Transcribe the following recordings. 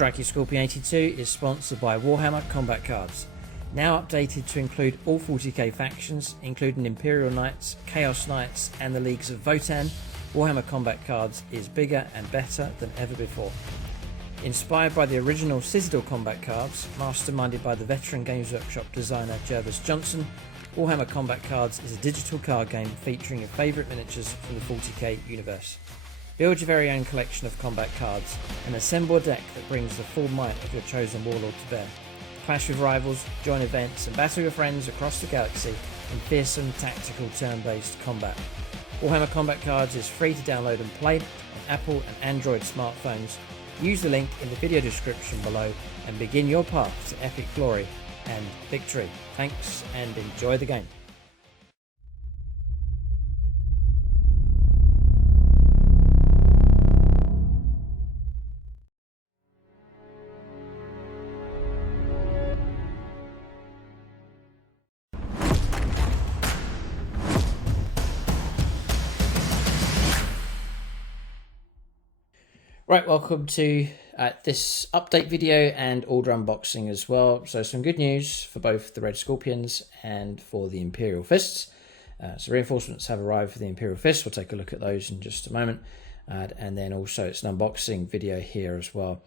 Strikey Scorpion 82 is sponsored by Warhammer Combat Cards. Now updated to include all 40k factions, including Imperial Knights, Chaos Knights and the Leagues of Votan, Warhammer Combat Cards is bigger and better than ever before. Inspired by the original Citadel Combat Cards, masterminded by the veteran Games Workshop designer Jervis Johnson, Warhammer Combat Cards is a digital card game featuring your favourite miniatures from the 40k universe. Build your very own collection of combat cards and assemble a deck that brings the full might of your chosen warlord to bear. Clash with rivals, join events and battle your friends across the galaxy in fearsome tactical turn-based combat. Warhammer Combat Cards is free to download and play on Apple and Android smartphones. Use the link in the video description below and begin your path to epic glory and victory. Thanks and enjoy the game. Right, welcome to this update video and order unboxing as well. So some good news for both the Red Scorpions and for the Imperial Fists. So reinforcements have arrived for the Imperial Fists. We'll take a look at those in just a moment. And then also it's an unboxing video here as well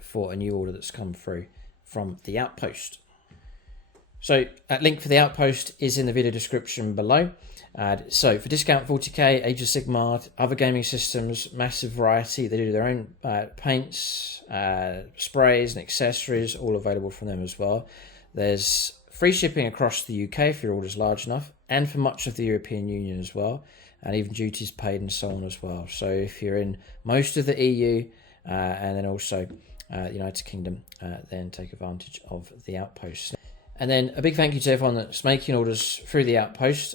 for a new order that's come through from the Outpost. So link for the Outpost is in the video description below. So for discount 40k, Age of Sigmar, other gaming systems, massive variety. They do their own paints, sprays and accessories, all available from them as well. There's free shipping across the UK if your order's large enough, and for much of the European Union as well, and even duties paid and so on as well. So if you're in most of the EU and then also the United Kingdom, then take advantage of the Outpost. And then a big thank you to everyone that's making orders through the Outpost.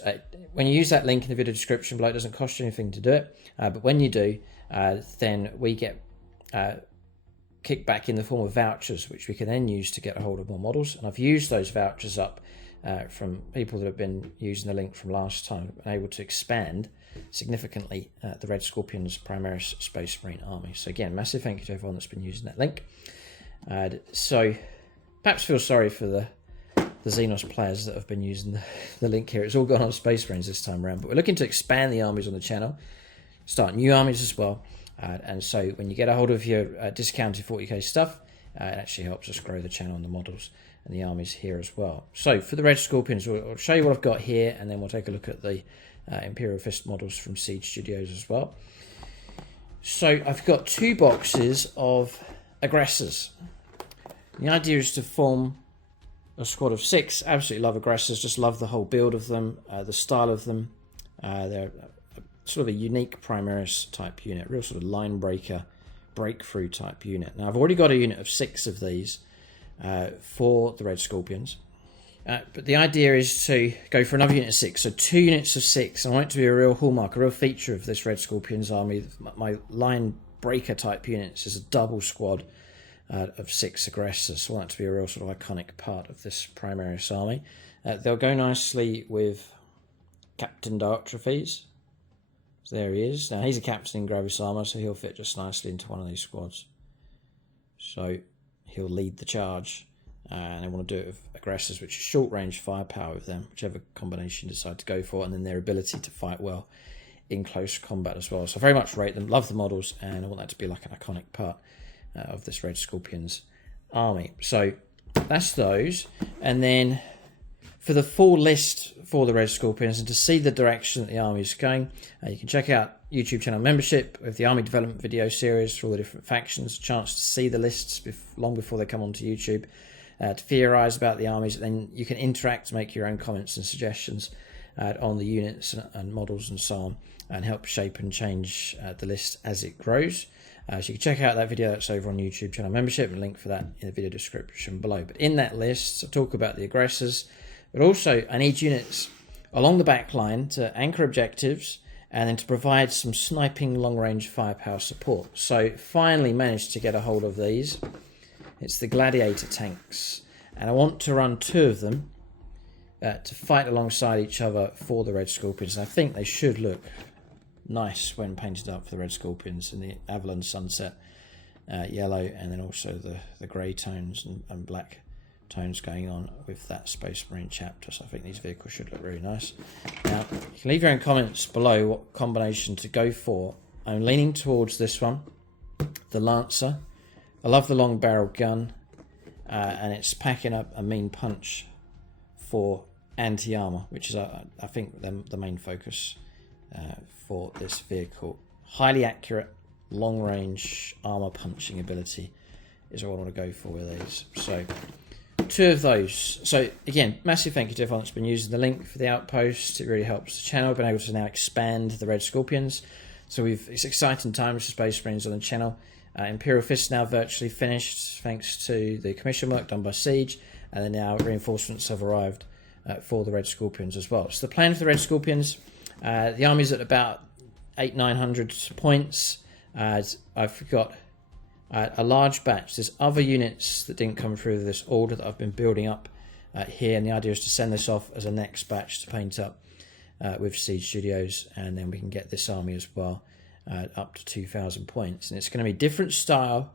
When you use that link in the video description below, it doesn't cost you anything to do it. But when you do, then we get kickback in the form of vouchers, which we can then use to get a hold of more models. And I've used those vouchers up from people that have been using the link from last time, and able to expand significantly the Red Scorpions Primaris Space Marine Army. So again, massive thank you to everyone that's been using that link. So perhaps feel sorry for the Xenos players that have been using the link here. It's all gone on Space Marines this time around, but we're looking to expand the armies on the channel, start new armies as well, and so when you get a hold of your discounted 40k stuff, it actually helps us grow the channel and the models and the armies here as well. So for the Red Scorpions, I'll show you what I've got here, and then we'll take a look at the Imperial Fist models from Siege Studios as well. So I've got 2 boxes of Aggressors. The idea is to form a squad of 6. Absolutely love Aggressors, just love the whole build of them, the style of them. They're sort of a unique Primaris type unit, real sort of line breaker, breakthrough type unit. Now I've already got a unit of 6 of these for the Red Scorpions, but the idea is to go for another unit of 6, so 2 units of 6. I want it to be a real hallmark, a real feature of this Red Scorpions army. My line breaker type units is a double squad of 6 Aggressors, so I want it to be a real sort of iconic part of this Primaris army. They'll go nicely with Captain Dioptrophes. So there he is. Now he's a captain in Gravis armor, so he'll fit just nicely into one of these squads. So he'll lead the charge, and I want to do it with Aggressors, which is short range firepower with them, whichever combination you decide to go for, and then their ability to fight well in close combat as well. So I very much rate them, love the models, and I want that to be like an iconic part of this Red Scorpions army. So that's those. And then for the full list for the Red Scorpions and to see the direction that the army is going, you can check out YouTube channel membership with the army development video series for all the different factions, a chance to see the lists long before they come onto YouTube, to theorize about the armies, and then you can interact, make your own comments and suggestions on the units and models and so on, and help shape and change the list as it grows. So you can check out that video that's over on YouTube channel membership, and link for that in the video description below. But in that list, I talk about the Aggressors, but also I need units along the back line to anchor objectives and then to provide some sniping long-range firepower support. So finally managed to get a hold of these. It's the Gladiator tanks, and I want to run 2 of them to fight alongside each other for the Red Scorpions. And I think they should look nice when painted up for the Red Scorpions in the Avalon sunset yellow, and then also the grey tones and black tones going on with that Space Marine chapter. So I think these vehicles should look really nice. Now, you can leave your own comments below what combination to go for. I'm leaning towards this one, the Lancer. I love the long barrel gun, and it's packing up a mean punch for anti-armor, which is I think the main focus for this vehicle. Highly accurate, long range armor punching ability is what I want to go for with these. So 2 of those. So again, massive thank you to everyone that's been using the link for the Outpost. It really helps the channel. I've been able to now expand the Red Scorpions. So it's exciting times for Space Marines on the channel. Imperial Fists now virtually finished thanks to the commission work done by Siege, and then now reinforcements have arrived for the Red Scorpions as well. So the plan for the Red Scorpions, the army's at about 800-900 points. I've got a large batch. There's other units that didn't come through this order that I've been building up here, and the idea is to send this off as a next batch to paint up with Siege Studios, and then we can get this army as well up to 2,000 points. And it's going to be different style,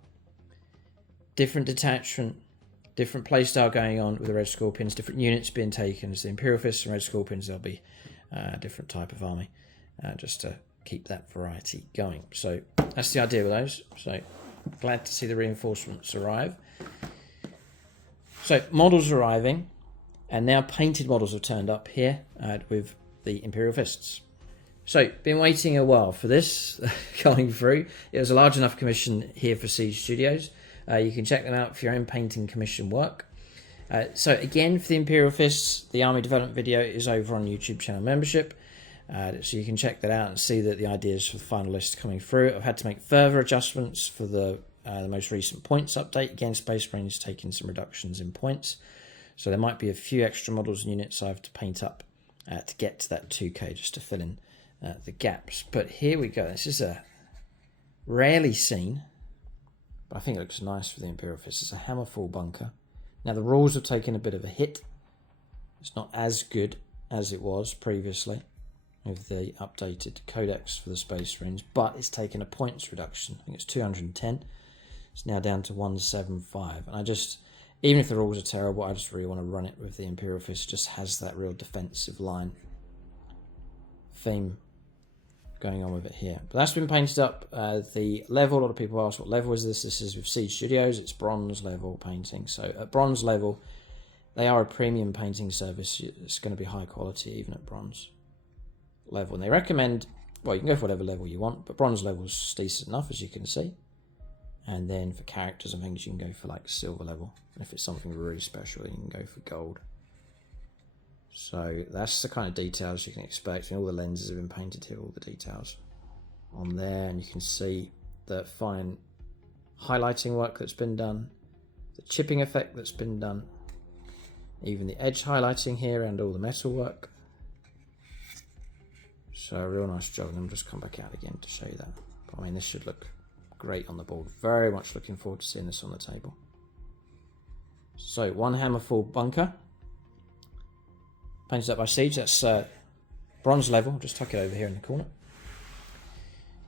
different detachment, different playstyle going on with the Red Scorpions, different units being taken. As the Imperial Fists and Red Scorpions, there'll be a different type of army, just to keep that variety going. So that's the idea with those. So glad to see the reinforcements arrive. So models arriving, and now painted models have turned up here with the Imperial Fists. So been waiting a while for this going through. It was a large enough commission here for Siege Studios. You can check them out for your own painting commission work. So again, for the Imperial Fists, the army development video is over on YouTube channel membership. So you can check that out and see that the ideas for the final list coming through. I've had to make further adjustments for the most recent points update. Again, Space Marine is taking some reductions in points. So there might be a few extra models and units I have to paint up to get to that 2k, just to fill in the gaps. But here we go. This is a rarely seen, but I think it looks nice for the Imperial Fist. It's a hammerfall bunker. Now the rules have taken a bit of a hit. It's not as good as it was previously with the updated codex for the Space Marines, but it's taken a points reduction. I think it's 210. It's now down to 175. And I just, even if the rules are terrible, I just really want to run it with the Imperial Fist. It just has that real defensive line theme going on with it here. But that's been painted up. The level, a lot of people ask what level is this? This is with Siege Studios. It's bronze level painting. So at bronze level, they are a premium painting service. It's going to be high quality even at bronze level. And they recommend, well, you can go for whatever level you want, but bronze level's decent enough, as you can see. And then for characters and things, you can go for like silver level. And if it's something really special, you can go for gold. So that's the kind of details you can expect. And all the lenses have been painted here, all the details on there. And you can see the fine highlighting work that's been done, the chipping effect that's been done, even the edge highlighting here and all the metal work. So a real nice job. And I'm just come back out again to show you that. But I mean, this should look great on the board. Very much looking forward to seeing this on the table. So one hammerfall bunker. Painted up by Siege. That's bronze level. I'll just tuck it over here in the corner.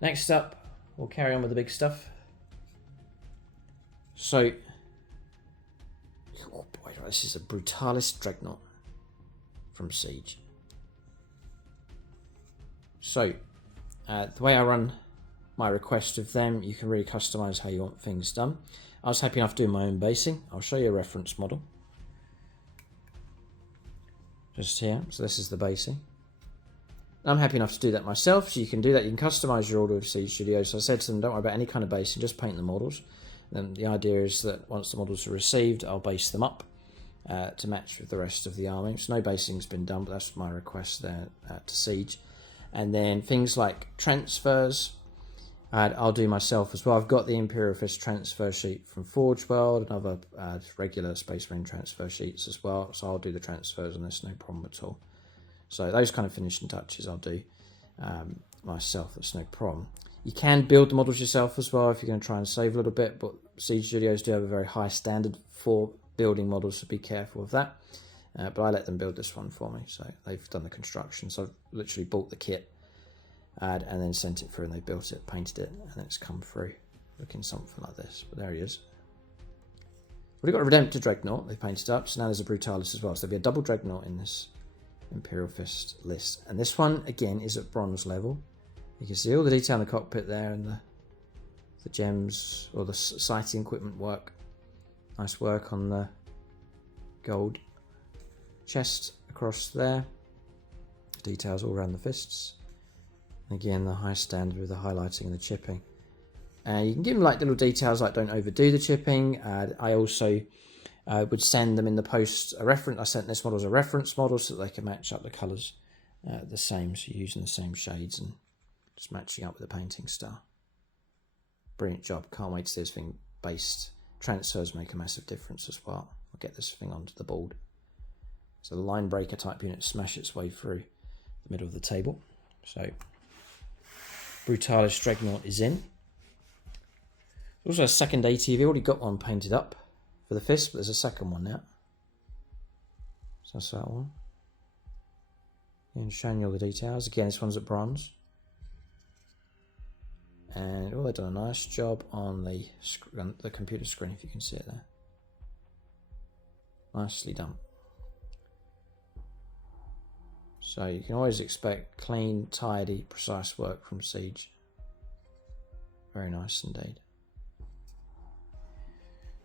Next up, we'll carry on with the big stuff. So, oh boy, this is a Brutalis Dreadnought from Siege. So, the way I run my request of them, you can really customize how you want things done. I was happy enough doing my own basing. I'll show you a reference model. Just here, so this is the basing. I'm happy enough to do that myself, so you can do that. You can customize your order with Siege Studios. So I said to them, don't worry about any kind of basing, just paint the models. And the idea is that once the models are received, I'll base them up to match with the rest of the army. So no basing's been done, but that's my request there to Siege. And then things like transfers, I'll do myself as well. I've got the Imperial Fist transfer sheet from Forge World and other regular Space Marine transfer sheets as well. So I'll do the transfers on this, no problem at all. So those kind of finishing touches I'll do myself, that's no problem. You can build the models yourself as well if you're going to try and save a little bit, but Siege Studios do have a very high standard for building models, so be careful of that. But I let them build this one for me, so they've done the construction. So I've literally bought the kit and then sent it through, and they built it, painted it, and then it's come through looking something like this, but there he is. We've got a Redemptor Dreadnought they painted up, so now there's a Brutalis as well. So there'll be a double Dreadnought in this Imperial Fist list. And this one, again, is at bronze level. You can see all the detail in the cockpit there and the gems, or the sighting equipment work. Nice work on the gold chest across there. Details all around the fists. And again, the high standard with the highlighting and the chipping. You can give them like little details like don't overdo the chipping. I also would send them in the post a reference. I sent this model as a reference model so that they can match up the colours the same. So you're using the same shades and just matching up with the painting style. Brilliant job. Can't wait to see this thing based. Transfers make a massive difference as well. I'll get this thing onto the board. So the line breaker type unit smash its way through the middle of the table. So Brutalis Dreadnought is in. Also a second ATV, already got one painted up for the fist, but there's a second one now. So that's that one. And showing you all the details. Again, this one's at bronze. And they've done a nice job on the computer screen, if you can see it there. Nicely done. So you can always expect clean, tidy, precise work from Siege. Very nice indeed.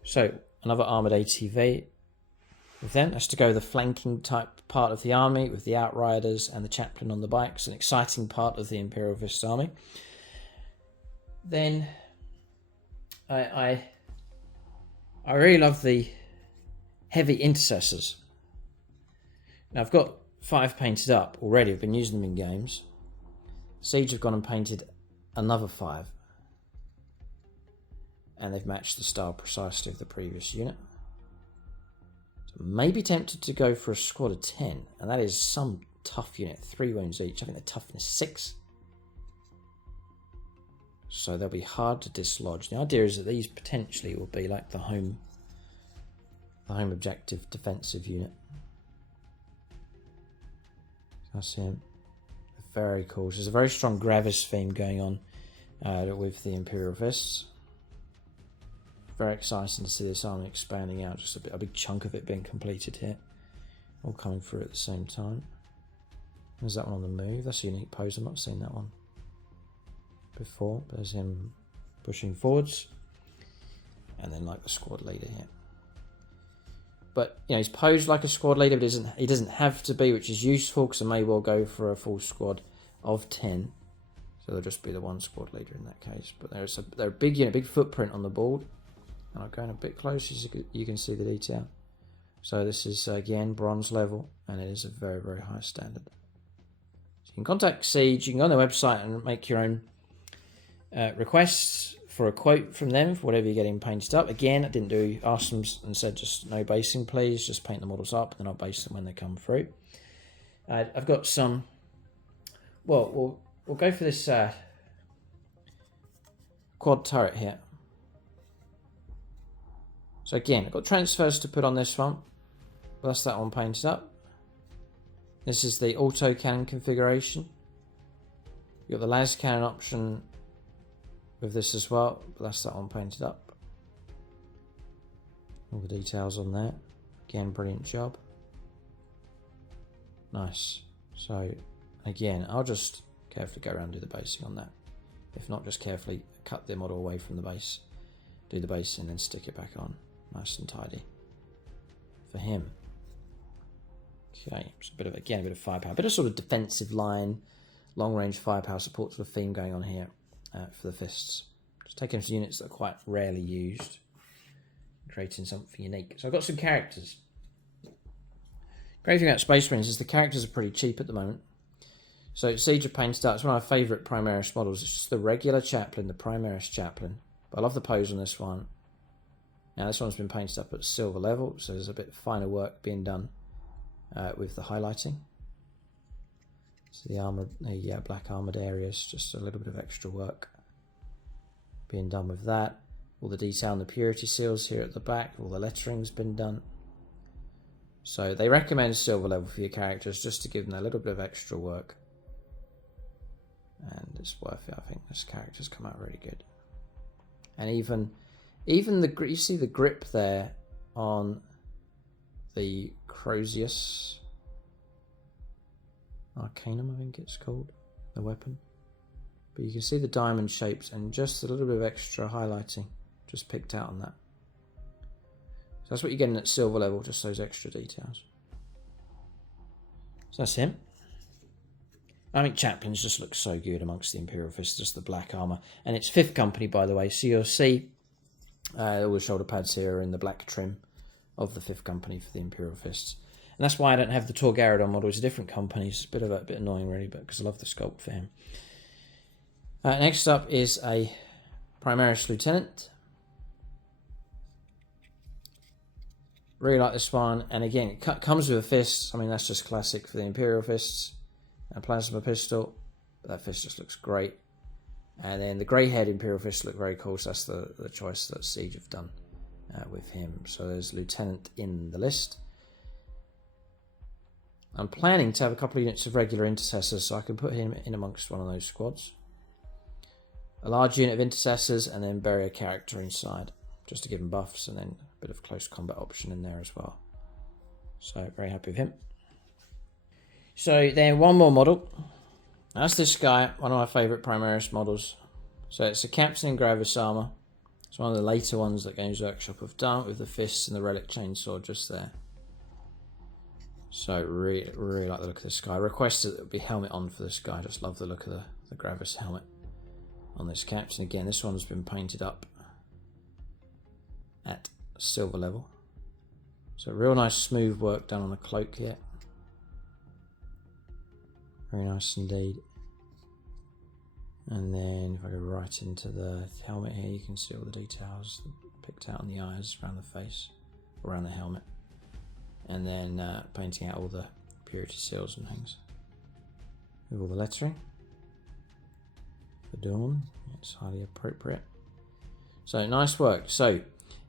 So, another armoured ATV with them. That's to go the flanking type part of the army with the Outriders and the Chaplain on the bikes. An exciting part of the Imperial Fists army. Then, I really love the heavy intercessors. Now, I've got 5 painted up already. I've been using them in games. Siege have gone and painted another 5. And they've matched the style precisely of the previous unit. So maybe tempted to go for a squad of 10. And that is some tough unit. 3 wounds each. I think the toughness 6. So they'll be hard to dislodge. The idea is that these potentially will be like the home objective defensive unit. That's him. Very cool. So there's a very strong Gravis theme going on with the Imperial Fists. Very exciting to see this army expanding out. Just a big chunk of it being completed here. All coming through at the same time. There's that one on the move. That's a unique pose. I've not seen that one before. There's him pushing forwards. And then like the squad leader here. But, you know, he's posed like a squad leader, but he doesn't have to be, which is useful because I may well go for a full squad of 10. So there'll just be the one squad leader in that case. But they're a big unit, big footprint on the board. And I'm going a bit closer so you can see the detail. So this is, again, bronze level, and it is a very, very high standard. So you can contact Siege, you can go on their website and make your own requests for a quote from them for whatever you're getting painted up. Again, I didn't ask them and said just no basing, please. Just paint the models up, and then I'll base them when they come through. I've got some. Well, we'll go for this quad turret here. So again, I've got transfers to put on this one. That's that one painted up. This is the auto cannon configuration. You've got the las cannon option with this as well, but that's that one painted up. All the details on there. Again, brilliant job. Nice. So, again, I'll just carefully go around and do the basing on that. If not, just carefully cut the model away from the base. Do the basing and then stick it back on. Nice and tidy. For him. Okay, so a bit of firepower. A bit of sort of defensive line, long-range firepower support sort of theme going on here. For the fists. Just taking some units that are quite rarely used. Creating something unique. So I've got some characters. Great thing about Space Marines is the characters are pretty cheap at the moment. So Siege of painted out. It's one of my favourite Primaris models. It's just the regular Chaplain, the Primaris Chaplain. But I love the pose on this one. Now this one's been painted up at silver level. So there's a bit finer work being done with the highlighting. So the black armoured areas, just a little bit of extra work being done with that. All the detail on the purity seals here at the back, all the lettering's been done. So they recommend silver level for your characters just to give them a little bit of extra work. And it's worth it, I think. This character's come out really good. And even the, you see the grip there on the Crozius Arcanum, I think it's called, the weapon. But you can see the diamond shapes and just a little bit of extra highlighting just picked out on that. So that's what you're getting at silver level, just those extra details. So that's him. I think Chaplains just look so good amongst the Imperial Fists, just the black armour. And it's 5th Company, by the way, so you'll see all the shoulder pads here are in the black trim of the 5th Company for the Imperial Fists. And that's why I don't have the Torgaradon model. It's a different company. It's a bit annoying, really, but because I love the sculpt for him. Next up is a Primaris Lieutenant. Really like this one. And again, it comes with a fist. I mean, that's just classic for the Imperial Fists. A plasma pistol. But that fist just looks great. And then the grey-haired Imperial Fists look very cool. So that's the choice that Siege have done with him. So there's Lieutenant in the list. I'm planning to have a couple of units of regular intercessors, so I can put him in amongst one of those squads. A large unit of intercessors, and then bury a character inside, just to give him buffs, and then a bit of close combat option in there as well. So very happy with him. So then one more model. That's this guy, one of my favourite Primaris models. So it's a Captain in Gravis armour. It's one of the later ones that Games Workshop have done, with the fists and the relic chainsaw just there. So really like the look of this guy. I requested that it would be helmet on for this guy. I just love the look of the Gravis helmet on this Captain. Again, this one's been painted up at silver level. So real nice smooth work done on the cloak here. Very nice indeed. And then if I go right into the helmet here, you can see all the details picked out on the eyes, around the face, around the helmet. And then painting out all the purity seals and things. With all the lettering. For Dawn, it's highly appropriate. So nice work. So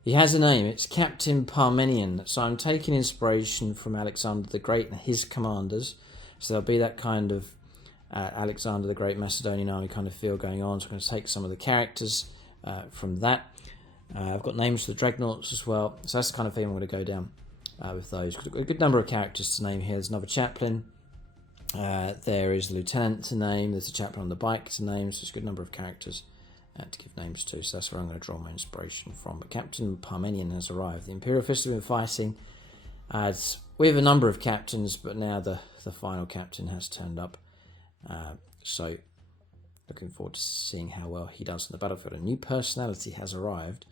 he has a name, it's Captain Parmenion. So I'm taking inspiration from Alexander the Great and his commanders. So there'll be that kind of Alexander the Great Macedonian army kind of feel going on. So I'm going to take some of the characters from that. I've got names for the Dreadnoughts as well. So that's the kind of theme I'm going to go down with those. Got a good number of characters to name here. There's another Chaplain. There is the Lieutenant to name. There's a Chaplain on the bike to name. So there's a good number of characters to give names to. So that's where I'm going to draw my inspiration from. But Captain Parmenion has arrived. The Imperial Fists have been fighting with a number of captains, but now the final captain has turned up. So looking forward to seeing how well he does on the battlefield. A new personality has arrived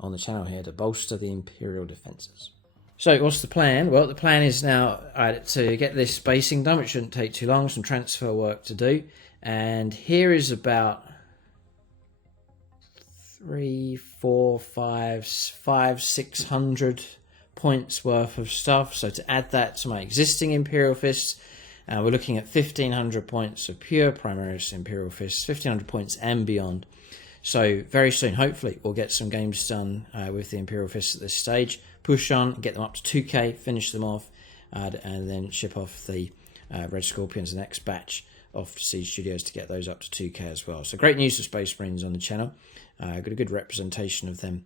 on the channel here to bolster the Imperial defences. So what's the plan? Well, the plan is now to get this spacing done, which shouldn't take too long, some transfer work to do. And here is about 600 points worth of stuff. So to add that to my existing Imperial Fists, we're looking at 1500 points of pure Primaris Imperial Fists, 1500 points and beyond. So very soon, hopefully, we'll get some games done with the Imperial Fists at this stage. Push on, get them up to 2k, finish them off, and then ship off the Red Scorpions, the next batch off to Siege Studios to get those up to 2k as well. So great news for Space Marines on the channel. Got a good representation of them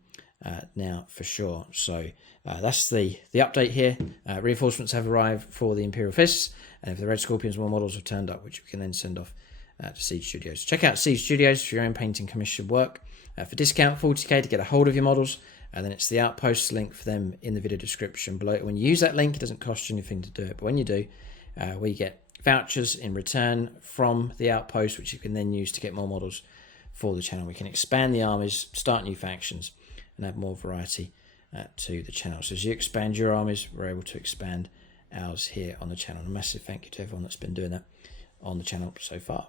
now for sure. So that's the update here. Reinforcements have arrived for the Imperial Fists, and for the Red Scorpions, more models have turned up, which we can then send off to Siege Studios. Check out Siege Studios for your own painting commission work. For discount 40k to get a hold of your models, and then it's the Outpost link for them in the video description below. When you use that link, it doesn't cost you anything to do it, but when you do, we get vouchers in return from the Outpost, which you can then use to get more models for the channel. We can expand the armies, start new factions, and add more variety to the channel. So as you expand your armies, we're able to expand ours here on the channel. And a massive thank you to everyone that's been doing that on the channel so far.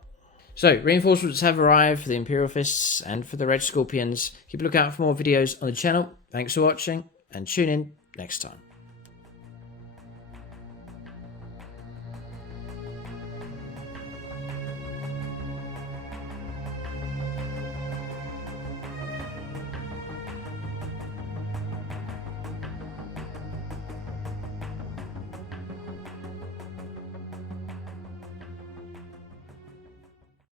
So reinforcements have arrived for the Imperial Fists and for the Red Scorpions. Keep a lookout for more videos on the channel. Thanks for watching, and tune in next time.